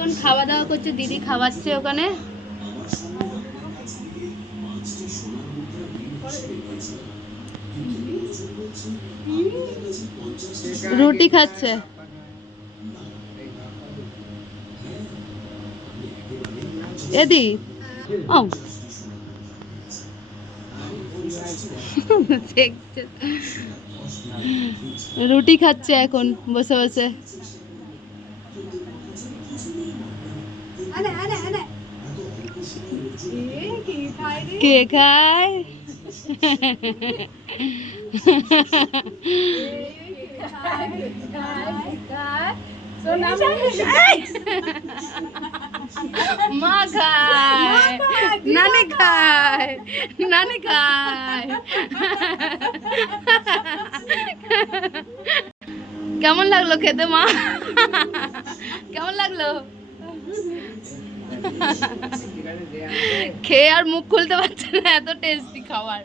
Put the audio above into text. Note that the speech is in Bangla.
এখন খাওয়া দাওয়া করছে, দিদি খাওয়াচ্ছে ওখানে। রুটি খাচ্ছে। এদি ও রুটি খাচ্ছে এখন বসে বসে। কে খায়? মা খায়, নানি খায়, নানি খায়। কেমন লাগলো খেতে মা? কেমন লাগলো? খেয়ে আর মুখ খুলতে পারছে না, এত টেস্টি খাবার।